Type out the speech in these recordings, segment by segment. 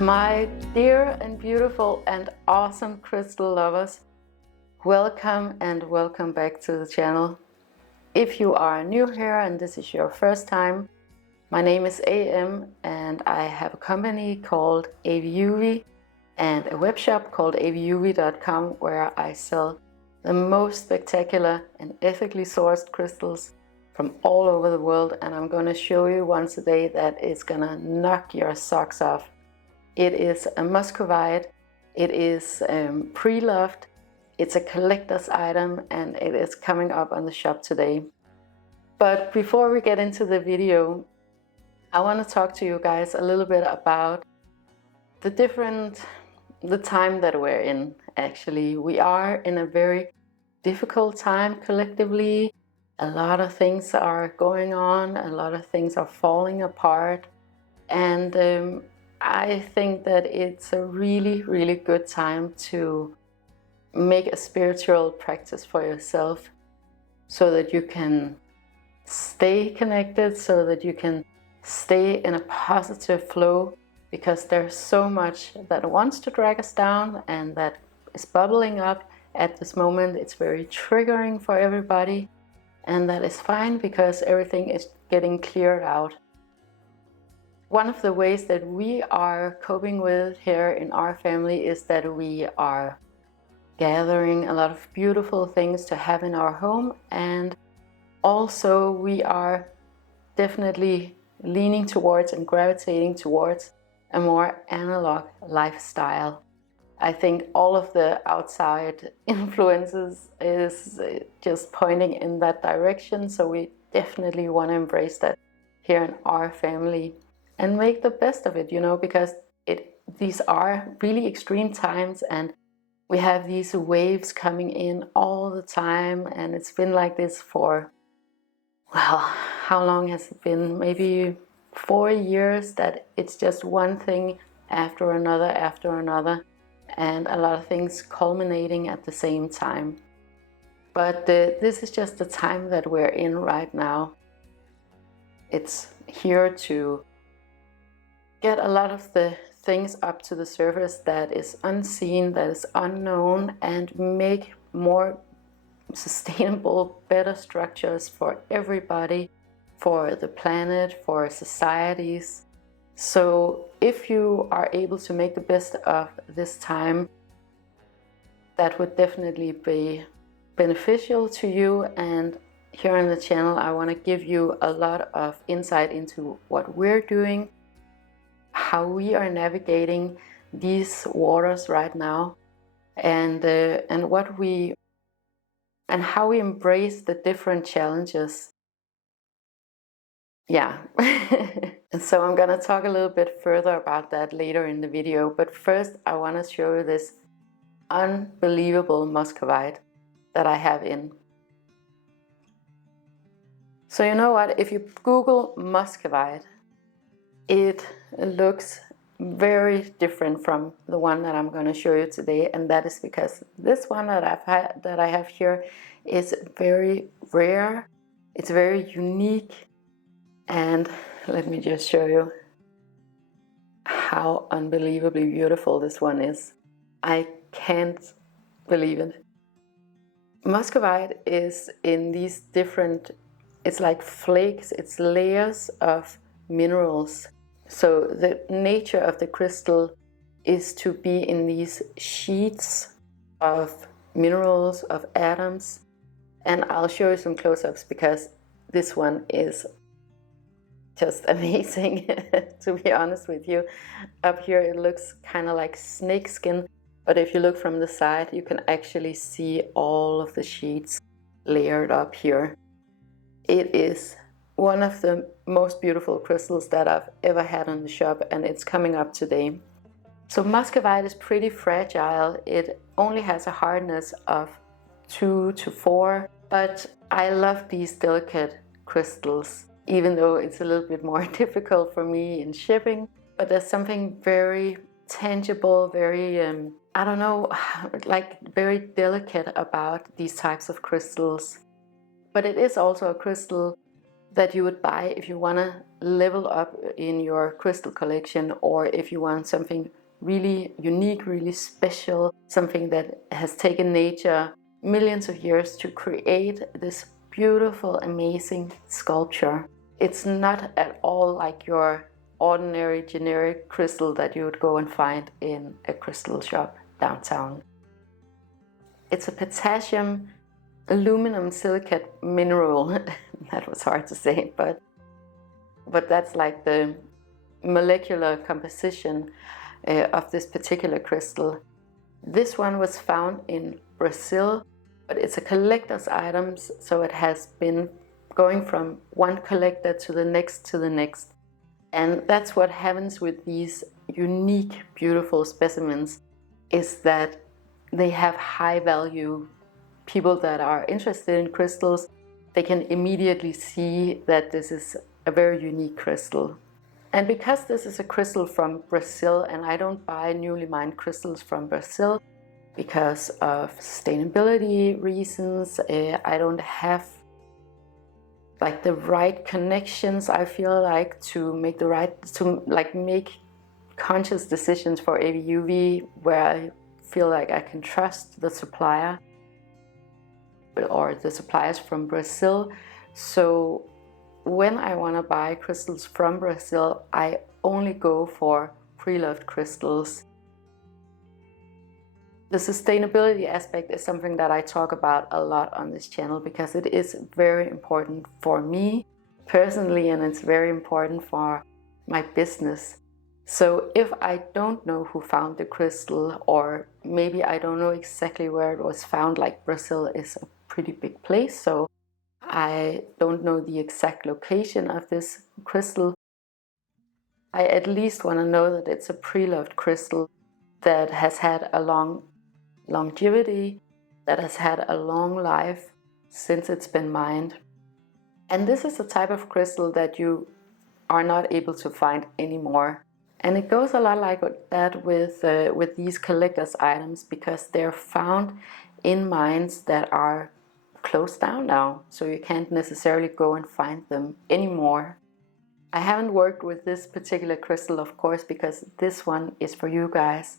My dear and beautiful and awesome crystal lovers, welcome and welcome back to the channel. If you are new here and this is your first time, my name is AM and I have a company called AVIUVI and a web shop called AVIUVI.com where I sell the most spectacular and ethically sourced crystals from all over the world, and I'm going to show you one today that is going to knock your socks off. It is a Muscovite, it is pre-loved, it's a collector's item, and it is coming up on the shop today. But before we get into the video, I want to talk to you guys a little bit about the time that we're in. Actually, we are in a very difficult time collectively. A lot of things are going on, a lot of things are falling apart, and I think that it's a really, really good time to make a spiritual practice for yourself so that you can stay connected, so that you can stay in a positive flow, because there's so much that wants to drag us down and that is bubbling up at this moment. It's very triggering for everybody, and that is fine because everything is getting cleared out. One of the ways that we are coping with here in our family is that we are gathering a lot of beautiful things to have in our home, and also we are definitely leaning towards and gravitating towards a more analog lifestyle. I think all of the outside influences is just pointing in that direction, so we definitely want to embrace that here in our family and make the best of it, you know, because these are really extreme times and we have these waves coming in all the time, and it's been like this for, well, how long has it been? Maybe 4 years that it's just one thing after another, and a lot of things culminating at the same time. But this is just the time that we're in right now. It's here to get a lot of the things up to the surface that is unseen, that is unknown, and make more sustainable, better structures for everybody, for the planet, for societies. So if you are able to make the best of this time, that would definitely be beneficial to you. And here on the channel, I want to give you a lot of insight into what we're doing, how we are navigating these waters right now, and how we embrace the different challenges. Yeah. And so I'm going to talk a little bit further about that later in the video, but first I want to show you this unbelievable Muscovite that I have in. So you know what, if you Google Muscovite, it looks very different from the one that I'm going to show you today, and that is because this one that I have here is very rare. It's very unique, and let me just show you how unbelievably beautiful this one is. I can't believe it. Muscovite is in these different, it's like flakes, it's layers of minerals. So the nature of the crystal is to be in these sheets of minerals, of atoms. And I'll show you some close-ups because this one is just amazing, to be honest with you. Up here it looks kind of like snake skin, but if you look from the side, you can actually see all of the sheets layered up here. It is one of the most beautiful crystals that I've ever had in the shop, and it's coming up today. So Muscovite is pretty fragile. It only has a hardness of 2 to 4, but I love these delicate crystals, even though it's a little bit more difficult for me in shipping. But there's something very tangible, very, I don't know, like very delicate about these types of crystals. But it is also a crystal that you would buy if you want to level up in your crystal collection, or if you want something really unique, really special, something that has taken nature millions of years to create this beautiful, amazing sculpture. It's not at all like your ordinary generic crystal that you would go and find in a crystal shop downtown. It's a potassium aluminum silicate mineral. That was hard to say, but that's like the molecular composition of this particular crystal. This one was found in Brazil, but it's a collector's item, so it has been going from one collector to the next to the next. And that's what happens with these unique, beautiful specimens, is that they have high value. People that are interested in crystals, they can immediately see that this is a very unique crystal. And because this is a crystal from Brazil, and I don't buy newly mined crystals from Brazil because of sustainability reasons, I don't have like the right connections, I feel like, to make make conscious decisions for AVIUVI where I feel like I can trust the supplier or the suppliers from Brazil. So when I want to buy crystals from Brazil, I only go for pre-loved crystals. The sustainability aspect is something that I talk about a lot on this channel because it is very important for me personally, and it's very important for my business. So if I don't know who found the crystal, or maybe I don't know exactly where it was found, like Brazil is a pretty big place, so I don't know the exact location of this crystal, I at least want to know that it's a pre-loved crystal that has had a long longevity, that has had a long life since it's been mined. And this is a type of crystal that you are not able to find anymore. And it goes a lot like that with these collector's items, because they're found in mines that are closed down now, so you can't necessarily go and find them anymore. I haven't worked with this particular crystal, of course, because this one is for you guys.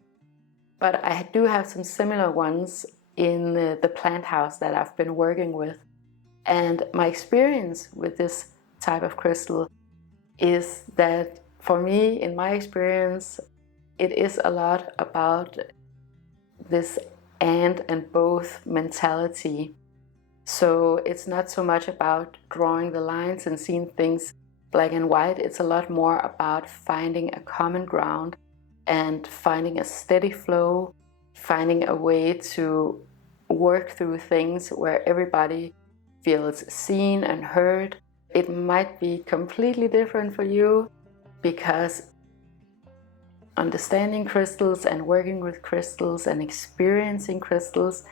But I do have some similar ones in the plant house that I've been working with. And my experience with this type of crystal is that, for me, in my experience, it is a lot about this and both mentality. So it's not so much about drawing the lines and seeing things black and white. It's a lot more about finding a common ground and finding a steady flow, finding a way to work through things where everybody feels seen and heard. It might be completely different for you, because understanding crystals and working with crystals and experiencing crystals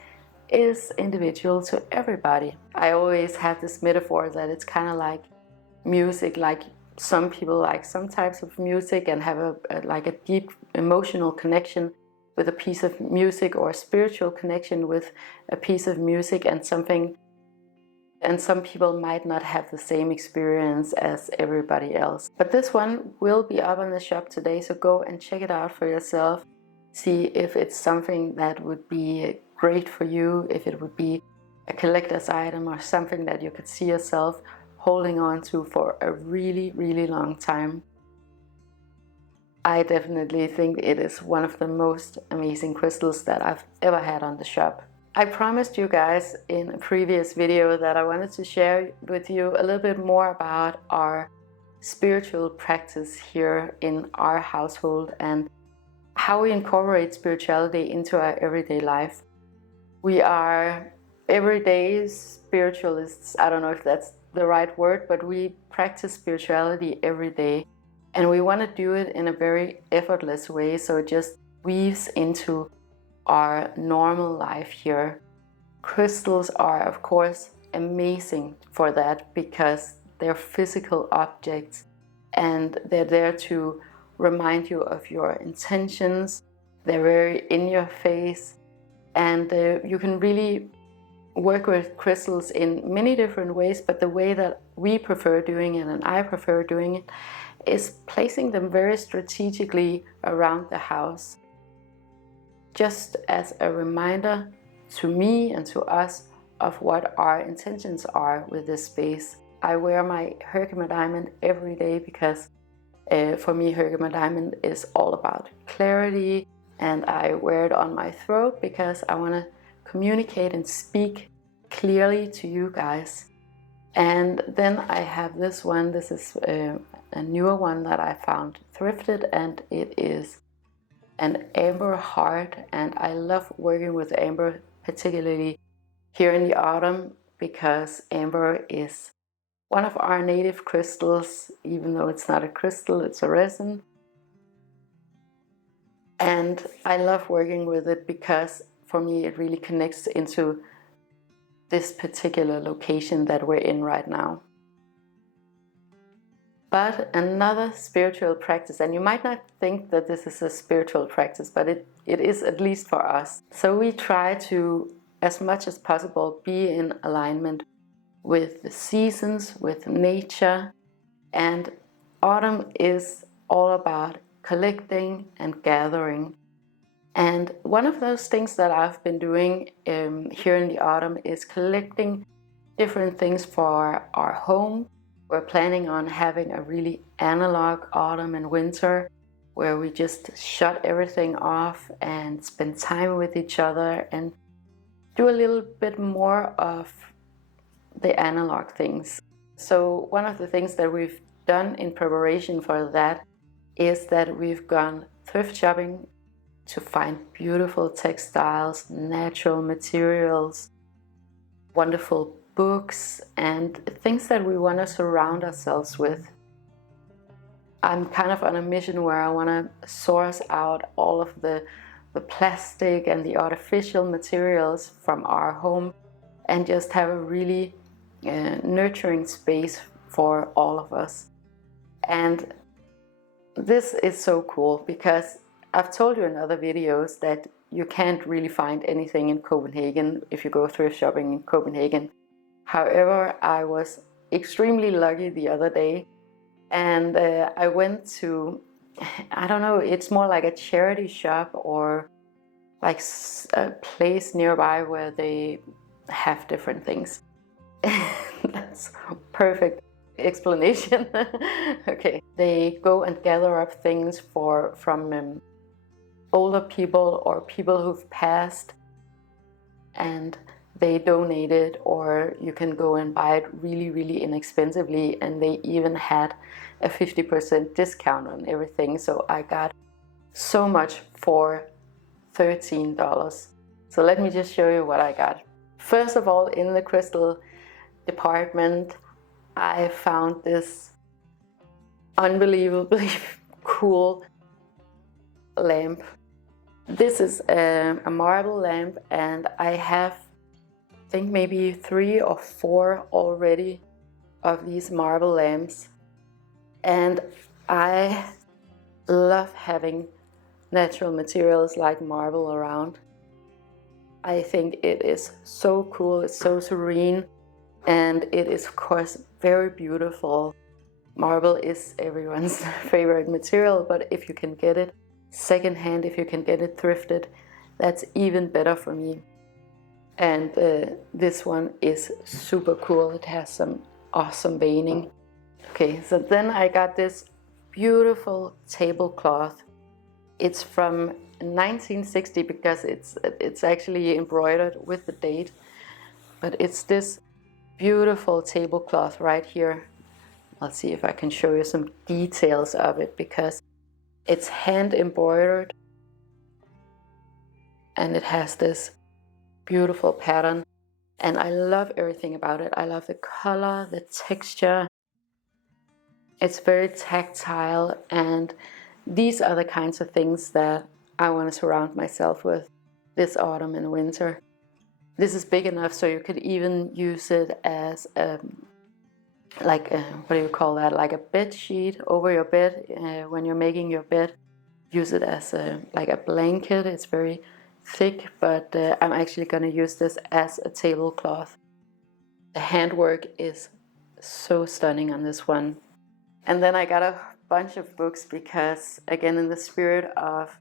is individual to everybody. I always have this metaphor that it's kind of like music. Like, some people like some types of music and have a deep emotional connection with a piece of music, or a spiritual connection with a piece of music, and some people might not have the same experience as everybody else. But this one will be up on the shop today, so go and check it out for yourself. See if it's something that would be great for you, if it would be a collector's item or something that you could see yourself holding on to for a really, really long time. I definitely think it is one of the most amazing crystals that I've ever had on the shop. I promised you guys in a previous video that I wanted to share with you a little bit more about our spiritual practice here in our household and how we incorporate spirituality into our everyday life. We are everyday spiritualists. I don't know if that's the right word, but we practice spirituality every day. And we want to do it in a very effortless way, so it just weaves into our normal life here. Crystals are, of course, amazing for that because they're physical objects and they're there to remind you of your intentions. They're very in your face, and you can really work with crystals in many different ways, but the way that we prefer doing it and I prefer doing it is placing them very strategically around the house, just as a reminder to me and to us of what our intentions are with this space. I wear my Herkimer diamond every day because for me Herkimer diamond is all about clarity, and I wear it on my throat because I want to communicate and speak clearly to you guys. And then I have this one. This is a newer one that I found thrifted, and it is an amber heart, and I love working with amber, particularly here in the autumn, because amber is one of our native crystals. Even though it's not a crystal, it's a resin. And I love working with it because for me it really connects into this particular location that we're in right now. But another spiritual practice, and you might not think that this is a spiritual practice, but it is, at least for us. So we try to, as much as possible, be in alignment with the seasons, with nature, and autumn is all about collecting and gathering. And one of those things that I've been doing here in the autumn is collecting different things for our home. We're planning on having a really analog autumn and winter where we just shut everything off and spend time with each other and do a little bit more of the analog things. So one of the things that we've done in preparation for that is that we've gone thrift shopping to find beautiful textiles, natural materials, wonderful books, and things that we want to surround ourselves with. I'm kind of on a mission where I want to source out all of the plastic and the artificial materials from our home and just have a really nurturing space for all of us. And this is so cool because I've told you in other videos that you can't really find anything in Copenhagen if you go thrift shopping in Copenhagen. However, I was extremely lucky the other day, and I went to, I don't know, it's more like a charity shop or like a place nearby where they have different things. That's perfect explanation. Okay, they go and gather up things from older people or people who've passed, and they donate it, or you can go and buy it really, really inexpensively, and they even had a 50% discount on everything. So I got so much for $13. So let me just show you what I got. First of all, in the crystal department, I found this unbelievably cool lamp. This is a marble lamp, and I have, I think, maybe 3 or 4 already of these marble lamps. And I love having natural materials like marble around. I think it is so cool, it's so serene, and it is of course very beautiful. Marble is everyone's favorite material, but if you can get it secondhand, if you can get it thrifted, that's even better for me. And this one is super cool. It has some awesome veining. Okay, so then I got this beautiful tablecloth. It's from 1960 because it's actually embroidered with the date, but it's this beautiful tablecloth right here. I'll see if I can show you some details of it because it's hand embroidered and it has this beautiful pattern. And I love everything about it. I love the color, the texture. It's very tactile, and these are the kinds of things that I want to surround myself with this autumn and winter. This is big enough so you could even use it as like what do you call that? Like a bed sheet over your bed when you're making your bed. Use it as like a blanket. It's very thick, but I'm actually going to use this as a tablecloth. The handwork is so stunning on this one. And then I got a bunch of books because, again, in the spirit of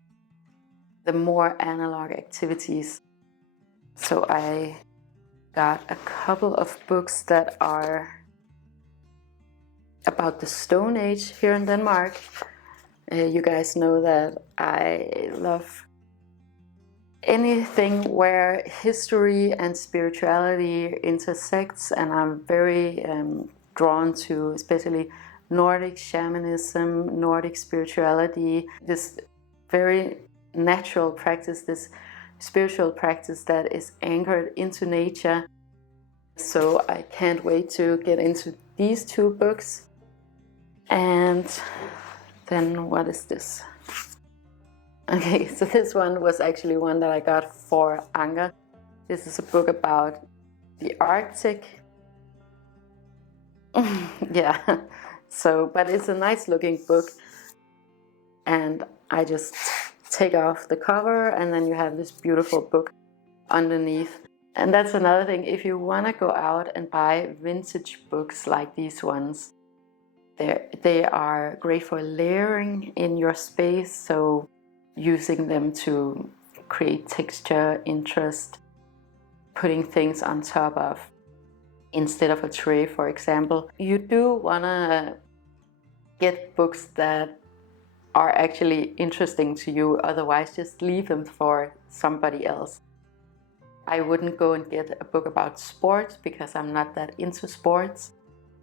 the more analog activities. So I got a couple of books that are about the Stone Age here in Denmark. You guys know that I love anything where history and spirituality intersects, and I'm very drawn to especially Nordic shamanism, Nordic spirituality, this very natural practice, this spiritual practice that is anchored into nature. So I can't wait to get into these two books. And then what is this? Okay, so this one was actually one that I got for Anga. This is a book about the Arctic. Yeah, so, but it's a nice looking book. And I just take off the cover, and then you have this beautiful book underneath. And that's another thing, if you want to go out and buy vintage books like these ones, they are great for layering in your space, so using them to create texture, interest, putting things on top of instead of a tray, for example. You do want to get books that are actually interesting to you, otherwise just leave them for somebody else. I wouldn't go and get a book about sports because I'm not that into sports,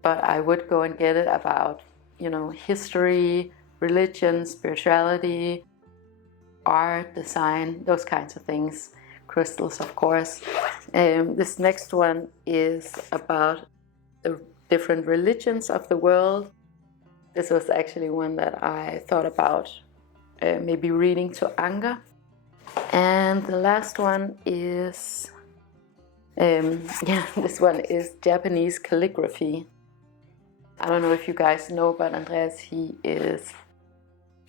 but I would go and get it about, you know, history, religion, spirituality, art, design, those kinds of things. Crystals, of course. This next one is about the different religions of the world. This was actually one that I thought about maybe reading to Anga. And the last one is, this one is Japanese calligraphy. I don't know if you guys know, but Andreas, he is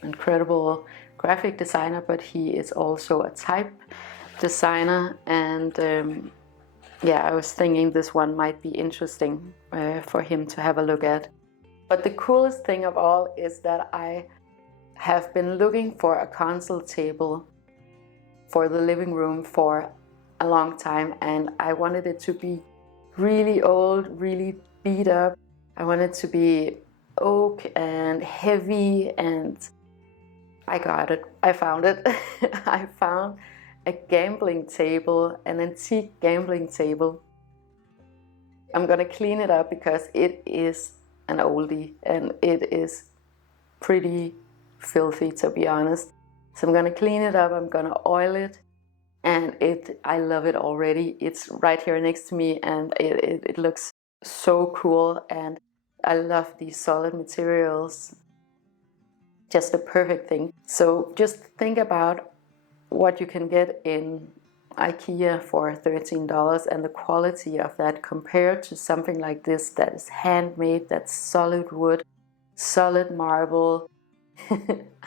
an incredible graphic designer, but he is also a type designer. And I was thinking this one might be interesting for him to have a look at. But the coolest thing of all is that I have been looking for a console table for the living room for a long time, and I wanted it to be really old, really beat up. I wanted it to be oak and heavy, and I got it. I found it. I found a gambling table, an antique gambling table. I'm gonna clean it up because it is an oldie and it is pretty filthy, to be honest. So I'm gonna clean it up, I'm gonna oil it, and I love it already. It's right here next to me, and it looks so cool, and I love these solid materials. Just the perfect thing. So just think about what you can get in IKEA for $13 and the quality of that compared to something like this that is handmade, that's solid wood, solid marble.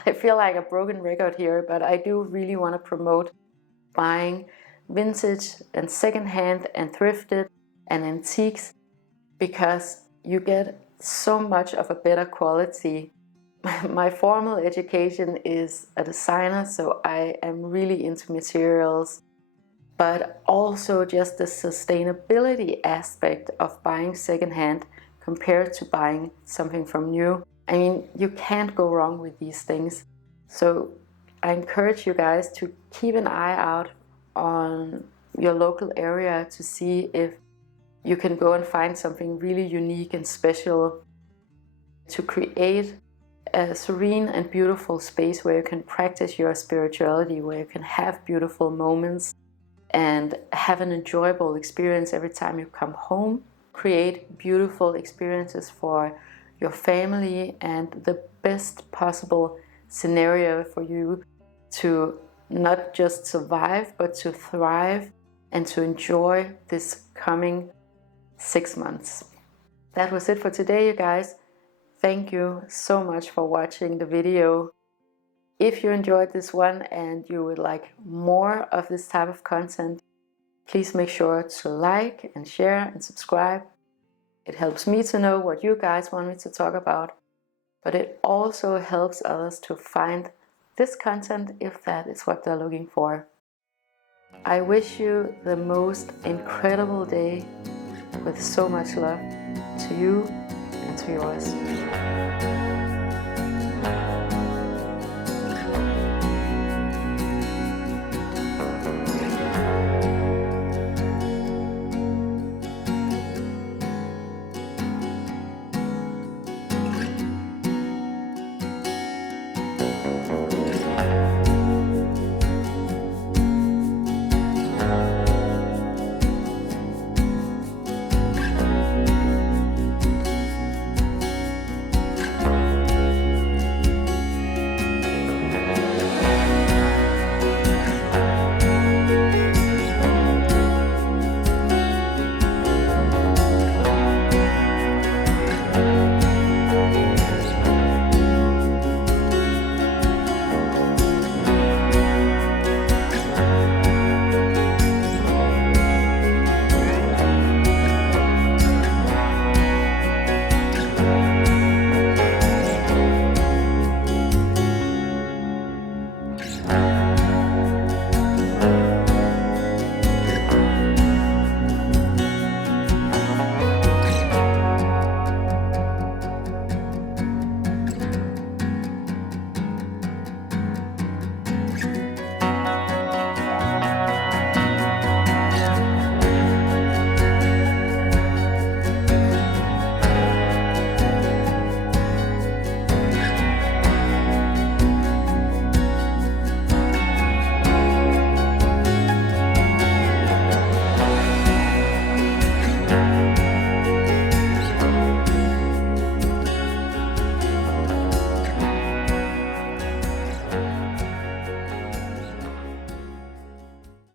I feel like a broken record here, but I do really want to promote buying vintage and secondhand and thrifted and antiques, because you get so much of a better quality. My formal education is a designer, so I am really into materials, but also just the sustainability aspect of buying secondhand compared to buying something from new. I mean, you can't go wrong with these things. So I encourage you guys to keep an eye out on your local area to see if you can go and find something really unique and special to create a serene and beautiful space where you can practice your spirituality, where you can have beautiful moments and have an enjoyable experience every time you come home. Create beautiful experiences for your family and the best possible scenario for you to not just survive, but to thrive and to enjoy this coming 6 months. That was it for today, you guys. Thank you so much for watching the video. If you enjoyed this one and you would like more of this type of content, please make sure to like and share and subscribe. It helps me to know what you guys want me to talk about, but it also helps others to find this content if that is what they're looking for. I wish you the most incredible day with so much love to you and to yours.